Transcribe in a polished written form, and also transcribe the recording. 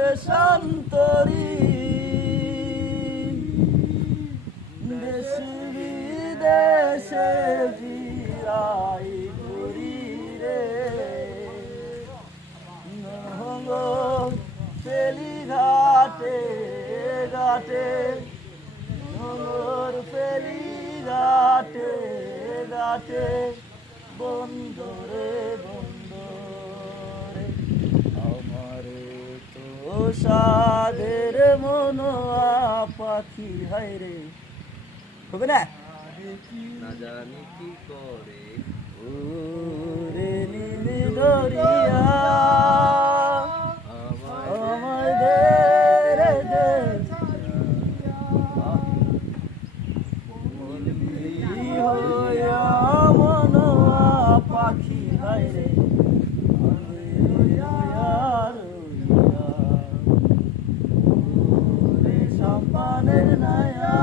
দেশান্তরী দেশ বিদেশে জিরাই ঘুরি রে নহলো ফেলি ঘাটে ঘাটে নহলোর ফেলি ঘাটে ঘাটে বন্দরে বন্দরে আমারে তো সাদের মনোয়া পাখি হায় রে হবে না না জানি কি করে ওরে নীল দরিয়া আমায় দে রে দে হইয়া মনোয়া পাখি হায় রে সম্পানের নায়া